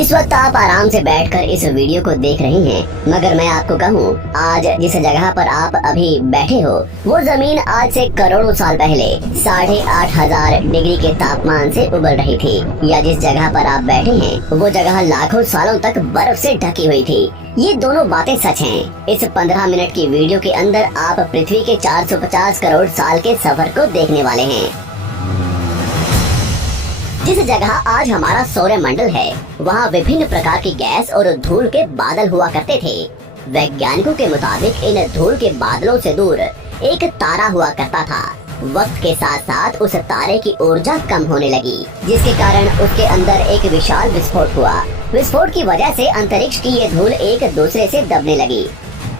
इस वक्त आप आराम से बैठकर इस वीडियो को देख रहे हैं, मगर मैं आपको कहूँ, आज जिस जगह पर आप अभी बैठे हो वो जमीन आज से करोड़ों साल पहले 8,500 डिग्री के तापमान से उबल रही थी, या जिस जगह पर आप बैठे हैं वो जगह लाखों सालों तक बर्फ से ढकी हुई थी। ये दोनों बातें सच हैं। इस 15 मिनट की वीडियो के अंदर आप पृथ्वी के 450 करोड़ साल के सफर को देखने वाले हैं। जिस जगह आज हमारा सौरमंडल है, वहाँ विभिन्न प्रकार की गैस और धूल के बादल हुआ करते थे। वैज्ञानिकों के मुताबिक इन धूल के बादलों से दूर एक तारा हुआ करता था। वक्त के साथ साथ उस तारे की ऊर्जा कम होने लगी, जिसके कारण उसके अंदर एक विशाल विस्फोट हुआ। विस्फोट की वजह से अंतरिक्ष की ये धूल एक दूसरे से दबने लगी।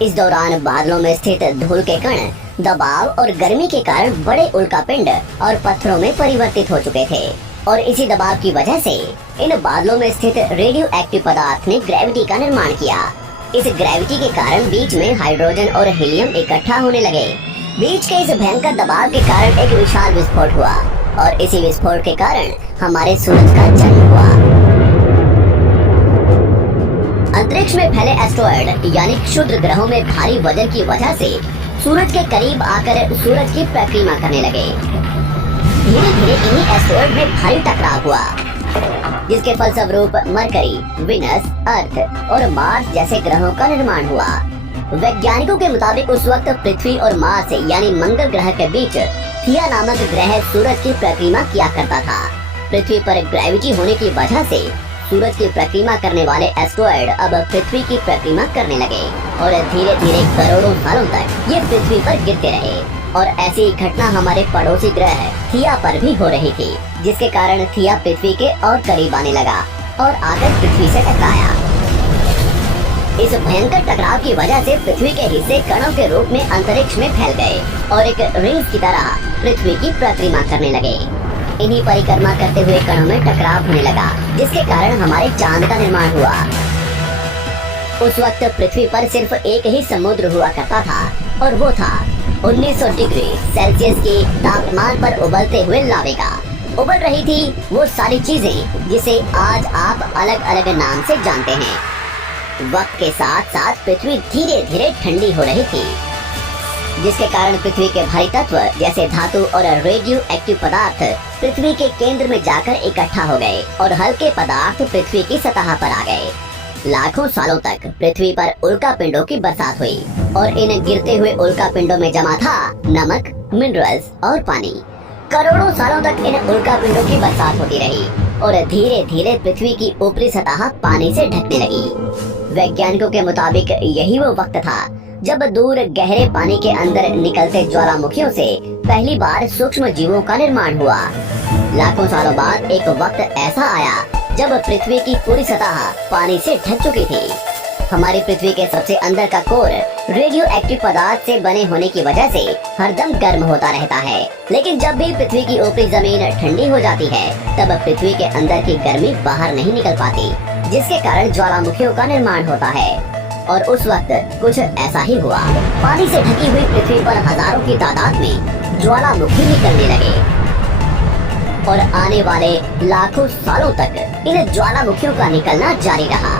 इस दौरान बादलों में स्थित धूल के कण दबाव और गर्मी के कारण बड़े उल्कापिंड और पत्थरों में परिवर्तित हो चुके थे, और इसी दबाव की वजह से इन बादलों में स्थित रेडियो एक्टिव पदार्थ ने ग्रेविटी का निर्माण किया। इस ग्रेविटी के कारण बीच में हाइड्रोजन और हीलियम इकट्ठा होने लगे। बीच के इस भयंकर दबाव के कारण एक विशाल विस्फोट हुआ, और इसी विस्फोट के कारण हमारे सूरज का जन्म हुआ। अंतरिक्ष में फैले एस्ट्रॉयड यानी क्षुद्र ग्रहों में भारी वजन की वजह से सूरज के करीब आकर सूरज की परिक्रमा करने लगे। धीरे धीरे इन्हीं एस्ट्रॉयड में भारी टकराव हुआ, जिसके फलस्वरूप मरकरी, विनस, अर्थ और मार्स जैसे ग्रहों का निर्माण हुआ। वैज्ञानिकों के मुताबिक उस वक्त पृथ्वी और मार्स यानी मंगल ग्रह के बीच थिया नामक ग्रह सूरज की परिक्रमा किया करता था। पृथ्वी पर ग्रेविटी होने की वजह से सूरज की परिक्रमा करने वाले एस्ट्रॉयड अब पृथ्वी की परिक्रमा करने लगे, और धीरे धीरे करोड़ों सालों तक ये पृथ्वी पर गिरते रहे। और ऐसी घटना हमारे पड़ोसी ग्रह थिया पर भी हो रही थी, जिसके कारण थिया पृथ्वी के और करीब आने लगा और आकर पृथ्वी से टकराया। इस भयंकर टकराव की वजह से पृथ्वी के हिस्से कणों के रूप में अंतरिक्ष में फैल गए और एक रिंग्स की तरह पृथ्वी की परिक्रमा करने लगे। इन्हीं परिक्रमा करते हुए कणों में टकराव होने लगा, जिसके कारण हमारे चांद का निर्माण हुआ। उस वक्त पृथ्वी पर सिर्फ एक ही समुद्र हुआ करता था, और वो था 1900 डिग्री सेल्सियस के तापमान पर उबलते हुए लावे का। उबल रही थी वो सारी चीजें जिसे आज आप अलग अलग नाम से जानते हैं। वक्त के साथ साथ पृथ्वी धीरे धीरे ठंडी हो रही थी, जिसके कारण पृथ्वी के भारी तत्व जैसे धातु और रेडियो एक्टिव पदार्थ पृथ्वी के केंद्र में जाकर इकट्ठा हो गए, और हल्के पदार्थ पृथ्वी की सतह पर आ गए। लाखों सालों तक पृथ्वी पर उल्कापिंडों की बरसात हुई, और इन गिरते हुए उल्कापिंडों में जमा था नमक, मिनरल्स और पानी। करोड़ों सालों तक इन उल्कापिंडों की बरसात होती रही, और धीरे धीरे पृथ्वी की ऊपरी सतह पानी से ढकने लगी। वैज्ञानिकों के मुताबिक यही वो वक्त था जब दूर गहरे पानी के अंदर निकलते ज्वालामुखियों से पहली बार सूक्ष्म जीवों का निर्माण हुआ। लाखों सालों बाद एक वक्त ऐसा आया जब पृथ्वी की पूरी सतह पानी से ढक चुकी थी। हमारी पृथ्वी के सबसे अंदर का कोर रेडियो एक्टिव पदार्थ से बने होने की वजह से हरदम गर्म होता रहता है, लेकिन जब भी पृथ्वी की ऊपरी जमीन ठंडी हो जाती है, तब पृथ्वी के अंदर की गर्मी बाहर नहीं निकल पाती, जिसके कारण ज्वालामुखियों का निर्माण होता है। और उस वक्त कुछ ऐसा ही हुआ। पानी से ढकी हुई पृथ्वी पर हजारों की तादाद में ज्वालामुखी निकलने लगे, और आने वाले लाखों सालों तक इन ज्वालामुखियों का निकलना जारी रहा,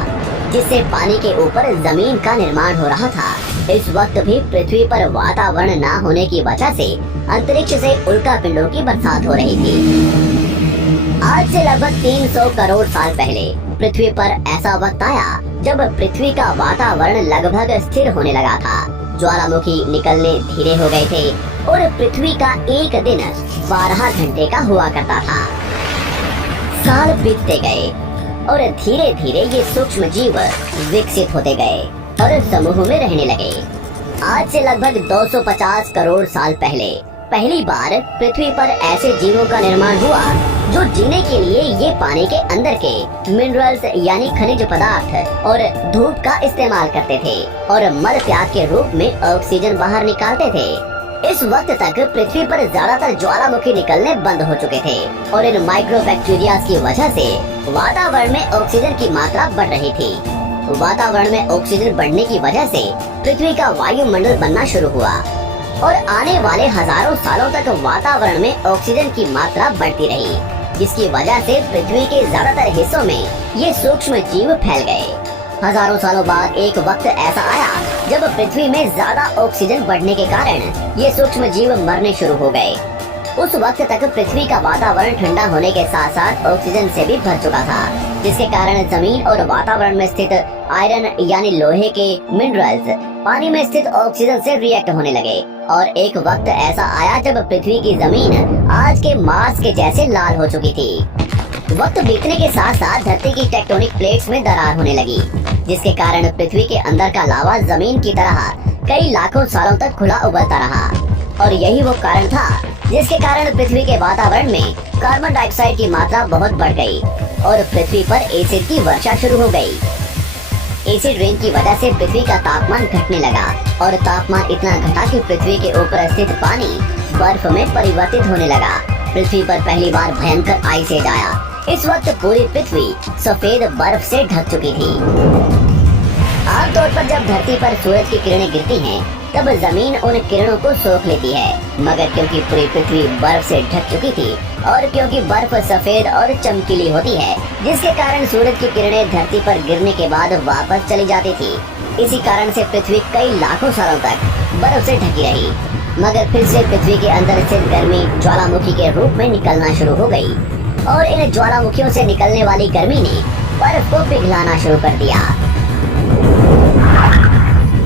जिससे पानी के ऊपर जमीन का निर्माण हो रहा था। इस वक्त भी पृथ्वी पर वातावरण न होने की वजह से अंतरिक्ष से उल्कापिंडों की बरसात हो रही थी। आज से लगभग 300 करोड़ साल पहले पृथ्वी पर ऐसा वक्त आया जब पृथ्वी का वातावरण लगभग स्थिर होने लगा था। ज्वालामुखी निकलने धीरे हो गए थे, और पृथ्वी का एक दिन 12 घंटे का हुआ करता था। साल बीतते गए, और धीरे धीरे ये सूक्ष्म जीव विकसित होते गए और समूह में रहने लगे। आज से लगभग 250 करोड़ साल पहले पहली बार पृथ्वी पर ऐसे जीवों का निर्माण हुआ जो जीने के लिए ये पानी के अंदर के मिनरल्स यानी खनिज पदार्थ और धूप का इस्तेमाल करते थे, और मल त्याग के रूप में ऑक्सीजन बाहर निकालते थे। इस वक्त तक पृथ्वी पर ज्यादातर ज्वालामुखी निकलने बंद हो चुके थे, और इन माइक्रोबैक्टीरिया की वजह से वातावरण में ऑक्सीजन की मात्रा बढ़ रही थी। वातावरण में ऑक्सीजन बढ़ने की वजह से पृथ्वी का वायुमंडल बनना शुरू हुआ, और आने वाले हजारों सालों तक वातावरण में ऑक्सीजन की मात्रा बढ़ती रही, जिसकी वजह से पृथ्वी के ज्यादातर हिस्सों में ये सूक्ष्म जीव फैल गए। हजारों सालों बाद एक वक्त ऐसा आया जब पृथ्वी में ज्यादा ऑक्सीजन बढ़ने के कारण ये सूक्ष्म जीव मरने शुरू हो गए। उस वक्त तक पृथ्वी का वातावरण ठंडा होने के साथ साथ ऑक्सीजन से भी भर चुका था, जिसके कारण जमीन और वातावरण में स्थित आयरन यानी लोहे के मिनरल्स पानी में स्थित ऑक्सीजन से रिएक्ट होने लगे। और एक वक्त ऐसा आया जब पृथ्वी की जमीन आज के मार्स के जैसे लाल हो चुकी थी। वक्त बीतने के साथ साथ धरती की टेक्टोनिक प्लेट्स में दरार होने लगी, जिसके कारण पृथ्वी के अंदर का लावा जमीन की तरह कई लाखों सालों तक खुला उबलता रहा। और यही वो कारण था जिसके कारण पृथ्वी के वातावरण में कार्बन डाइऑक्साइड की मात्रा बहुत बढ़ गई और पृथ्वी पर एसिड की वर्षा शुरू हो गई। एसिड रेन की वजह से पृथ्वी का तापमान घटने लगा और तापमान इतना घटा कि पृथ्वी के ऊपर स्थित पानी बर्फ में परिवर्तित होने लगा। पृथ्वी पर पहली बार भयंकर आइस एज आया। इस वक्त पूरी पृथ्वी सफेद बर्फ से ढक चुकी थी। आमतौर पर जब धरती पर सूरज की किरणें गिरती हैं, तब जमीन उन किरणों को सोख लेती है, मगर क्योंकि पूरी पृथ्वी बर्फ से ढक चुकी थी और क्योंकि बर्फ सफेद और चमकीली होती है, जिसके कारण सूरज की किरणें धरती पर गिरने के बाद वापस चली जाती थी। इसी कारण से पृथ्वी कई लाखों सालों तक बर्फ से ढकी रही, मगर फिर से पृथ्वी के अंदर स्थित गर्मी ज्वालामुखी के रूप में निकलना शुरू हो गई और इन ज्वालामुखियों से निकलने वाली गर्मी ने बर्फ को पिघलाना शुरू कर दिया।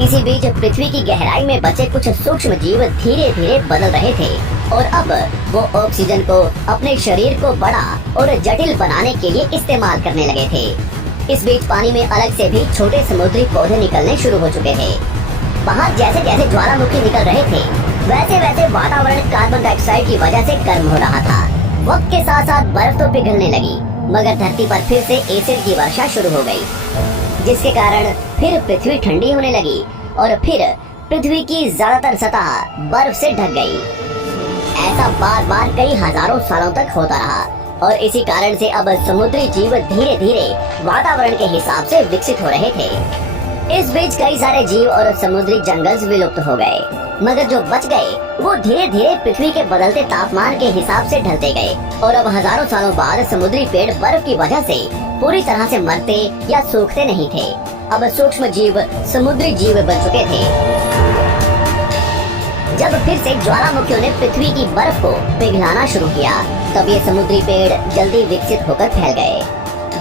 इसी बीच पृथ्वी की गहराई में बचे कुछ सूक्ष्म जीव धीरे धीरे बदल रहे थे और अब वो ऑक्सीजन को अपने शरीर को बड़ा और जटिल बनाने के लिए इस्तेमाल करने लगे थे। इस बीच पानी में अलग से भी छोटे समुद्री पौधे निकलने शुरू हो चुके थे। बाहर जैसे जैसे ज्वालामुखी निकल रहे थे, वैसे वैसे वातावरण कार्बन डाइऑक्साइड की वजह से गर्म हो रहा था। वक्त के साथ साथ बर्फ तो पिघलने लगी, मगर धरती पर फिर से एसिड की वर्षा शुरू हो गई, जिसके कारण फिर पृथ्वी ठंडी होने लगी और फिर पृथ्वी की ज्यादातर सतह बर्फ से ढक गई। ऐसा बार बार कई हजारों सालों तक होता रहा और इसी कारण से अब समुद्री जीव धीरे धीरे वातावरण के हिसाब से विकसित हो रहे थे। इस बीच कई सारे जीव और समुद्री जंगल विलुप्त हो गए, मगर जो बच गए वो धीरे धीरे पृथ्वी के बदलते तापमान के हिसाब से ढलते गए और अब हजारों सालों बाद समुद्री पेड़ बर्फ की वजह से पूरी तरह से मरते या सूखते नहीं थे। अब सूक्ष्म जीव समुद्री जीव बन चुके थे। जब फिर से ज्वालामुखियों ने पृथ्वी की बर्फ को पिघलाना शुरू किया, तब ये समुद्री पेड़ जल्दी विकसित होकर फैल गए।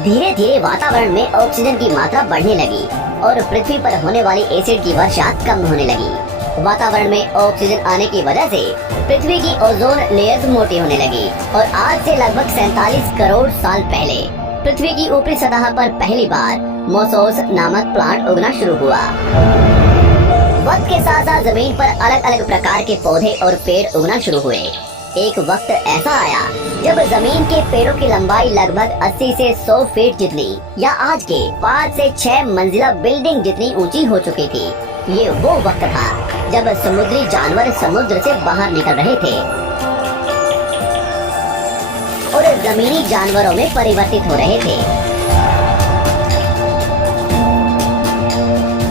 धीरे धीरे वातावरण में ऑक्सीजन की मात्रा बढ़ने लगी और पृथ्वी पर होने वाली एसिड की वर्षा कम होने लगी। वातावरण में ऑक्सीजन आने की वजह से पृथ्वी की ओजोन लेयर्स मोटी होने लगी और आज से लगभग 47 करोड़ साल पहले पृथ्वी की ऊपरी सतह पर पहली बार मोसोस नामक प्लांट उगना शुरू हुआ। वक्त के साथ साथ जमीन पर अलग अलग प्रकार के पौधे और पेड़ उगना शुरू हुए। एक वक्त ऐसा आया जब जमीन के पेड़ों की लंबाई लगभग 80 से 100 फीट जितनी या आज के 5 से 6 मंजिला बिल्डिंग जितनी ऊंची हो चुकी थी। ये वो वक्त था जब समुद्री जानवर समुद्र से बाहर निकल रहे थे और जमीनी जानवरों में परिवर्तित हो रहे थे।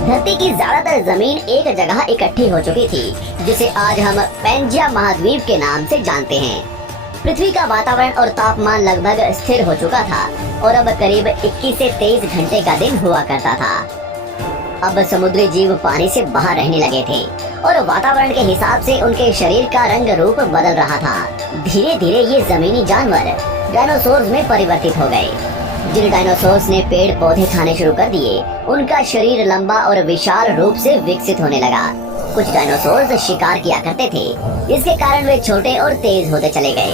धरती की ज्यादातर जमीन एक जगह इकट्ठी हो चुकी थी, जिसे आज हम पैंजिया महाद्वीप के नाम से जानते हैं। पृथ्वी का वातावरण और तापमान लगभग स्थिर हो चुका था और अब करीब 21 से 23 घंटे का दिन हुआ करता था। अब समुद्री जीव पानी से बाहर रहने लगे थे और वातावरण के हिसाब से उनके शरीर का रंग रूप बदल रहा था। धीरे धीरे ये जमीनी जानवर डायनासोर्स में परिवर्तित हो गए। जिन डायनासोर्स ने पेड़ पौधे खाने शुरू कर दिए, उनका शरीर लंबा और विशाल रूप से विकसित होने लगा। कुछ डायनासोर्स शिकार किया करते थे, जिसके कारण वे छोटे और तेज होते चले गए।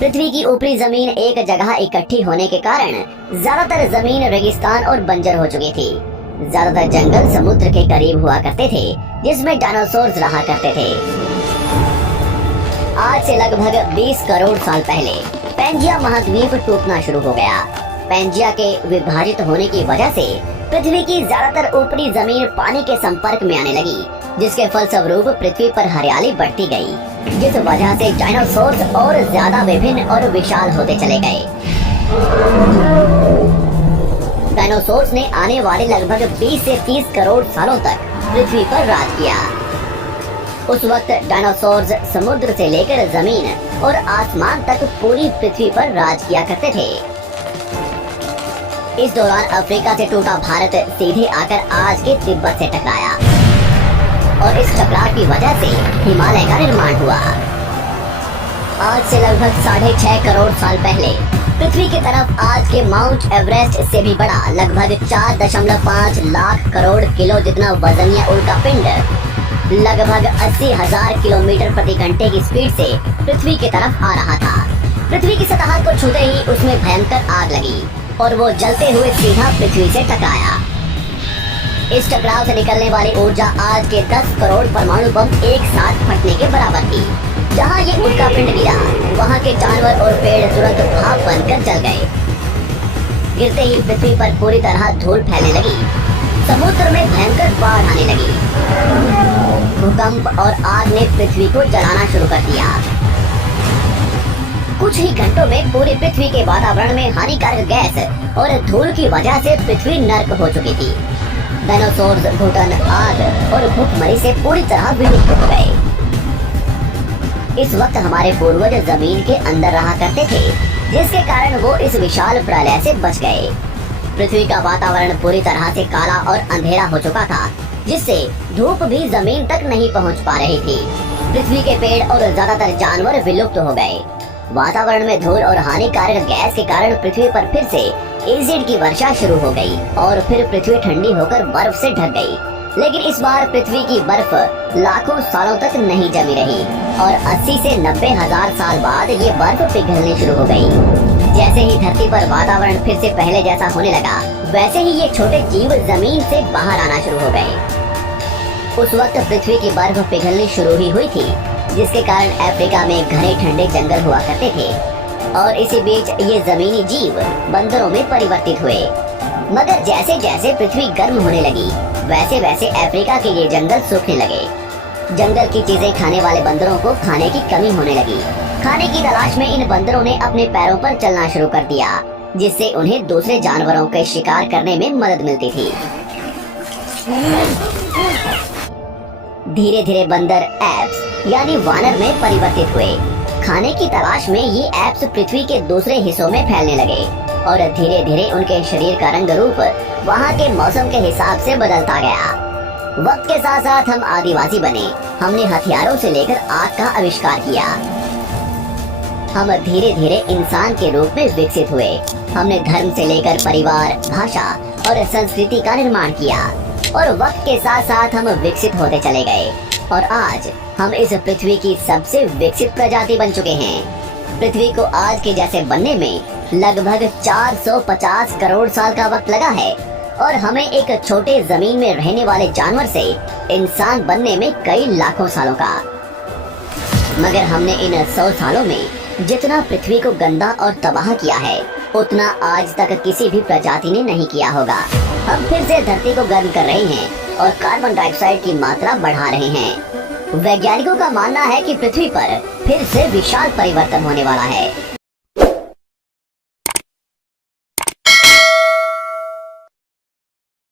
पृथ्वी की ऊपरी जमीन एक जगह इकट्ठी होने के कारण ज्यादातर जमीन रेगिस्तान और बंजर हो चुकी थी। ज्यादातर जंगल समुद्र के करीब हुआ करते थे, जिसमें डायनासोर्स रहा करते थे। आज से लगभग 20 करोड़ साल पहले पैंजिया महाद्वीप टूटना शुरू हो गया। पैंजिया के विभाजित होने की वजह से पृथ्वी की ज्यादातर ऊपरी जमीन पानी के संपर्क में आने लगी, जिसके फलस्वरूप पृथ्वी पर हरियाली बढ़ती गई, जिस वजह से डायनासोर्स और ज्यादा विभिन्न और विशाल होते चले गए। डायनासोर्स ने आने वाले लगभग 20 से 30 करोड़ सालों तक पृथ्वी पर राज किया। उस वक्त डायनासोर्स समुद्र से लेकर जमीन और आसमान तक पूरी पृथ्वी पर राज किया करते थे। इस दौरान अफ्रीका से टूटा भारत सीधे आकर आज के तिब्बत से टकराया और इस टकराव की वजह से हिमालय का निर्माण हुआ। आज से लगभग 6.5 करोड़ साल पहले पृथ्वी की तरफ आज के माउंट एवरेस्ट से भी बड़ा लगभग 4.5 लाख करोड़ किलो जितना वजनिया उल्का पिंड लगभग 80,000 किलोमीटर प्रति घंटे की स्पीड से पृथ्वी की तरफ आ रहा था। पृथ्वी की सतह को छूते ही उसमें भयंकर आग लगी और वो जलते हुए सीधा पृथ्वी से टकराया। इस टकराव से निकलने वाली ऊर्जा आज के 10 करोड़ परमाणु बम एक साथ फटने के बराबर थी। जहाँ ये उल्का पिंड गिरा वहाँ के जानवर और पेड़ तुरंत भाप बनकर जल गए। गिरते ही पृथ्वी पर पूरी तरह धूल फैलने लगी। समुद्र में भयंकर बाढ़ आने लगी। भूकंप और आग ने पृथ्वी को जलाना शुरू कर दिया। कुछ ही घंटों में पूरी पृथ्वी के वातावरण में हानिकारक गैस और धूल की वजह से पृथ्वी नर्क हो चुकी थी। डायनासोर्स, घुटन, आग और भूखमरी से पूरी तरह विलुप्त हो गए। इस वक्त हमारे पूर्वज जमीन के अंदर रहा करते थे, जिसके कारण वो इस विशाल प्रलय से बच गए। पृथ्वी का वातावरण पूरी तरह से काला और अंधेरा हो चुका था, जिससे धूप भी जमीन तक नहीं पहुंच पा रही थी। पृथ्वी के पेड़ और ज्यादातर जानवर विलुप्त हो गए। वातावरण में धूल और हानिकारक गैस के कारण पृथ्वी पर फिर से एसिड की वर्षा शुरू हो गई और फिर पृथ्वी ठंडी होकर बर्फ से ढक गई। लेकिन इस बार पृथ्वी की बर्फ लाखों सालों तक नहीं जमी रही और 80 से 90 हजार साल बाद ये बर्फ पिघलने शुरू हो गई। जैसे ही धरती पर वातावरण फिर से पहले जैसा होने लगा, वैसे ही ये छोटे जीव जमीन से बाहर आना शुरू हो गए। उस वक्त पृथ्वी की बर्फ पिघलनी शुरू ही हुई थी, जिसके कारण अफ्रीका में घने ठंडे जंगल हुआ करते थे और इसी बीच ये जमीनी जीव बंदरों में परिवर्तित हुए। मगर जैसे जैसे पृथ्वी गर्म होने लगी, वैसे वैसे अफ्रीका के ये जंगल सूखने लगे। जंगल की चीजें खाने वाले बंदरों को खाने की कमी होने लगी। खाने की तलाश में इन बंदरों ने अपने पैरों पर चलना शुरू कर दिया, जिससे उन्हें दूसरे जानवरों के शिकार करने में मदद मिलती थी। धीरे धीरे बंदर एप्स यानी वानर में परिवर्तित हुए। खाने की तलाश में ये एप्स पृथ्वी के दूसरे हिस्सों में फैलने लगे और धीरे धीरे उनके शरीर का रंग रूप वहाँ के मौसम के हिसाब से बदलता गया। वक्त के साथ साथ हम आदिवासी बने। हमने हथियारों से लेकर आग का आविष्कार किया। हम धीरे धीरे इंसान के रूप में विकसित हुए। हमने धर्म से लेकर परिवार, भाषा और संस्कृति का निर्माण किया और वक्त के साथ साथ हम विकसित होते चले गए और आज हम इस पृथ्वी की सबसे विकसित प्रजाति बन चुके हैं। पृथ्वी को आज के जैसे बनने में लगभग 450 करोड़ साल का वक्त लगा है और हमें एक छोटे जमीन में रहने वाले जानवर से इंसान बनने में कई लाखों सालों का। मगर हमने इन 100 सालों में जितना पृथ्वी को गंदा और तबाह किया है, उतना आज तक किसी भी प्रजाति ने नहीं किया होगा। हम फिर से धरती को गर्म कर रहे हैं और कार्बन डाइऑक्साइड की मात्रा बढ़ा रहे हैं। वैज्ञानिकों का मानना है कि पृथ्वी पर फिर से विशाल परिवर्तन होने वाला है।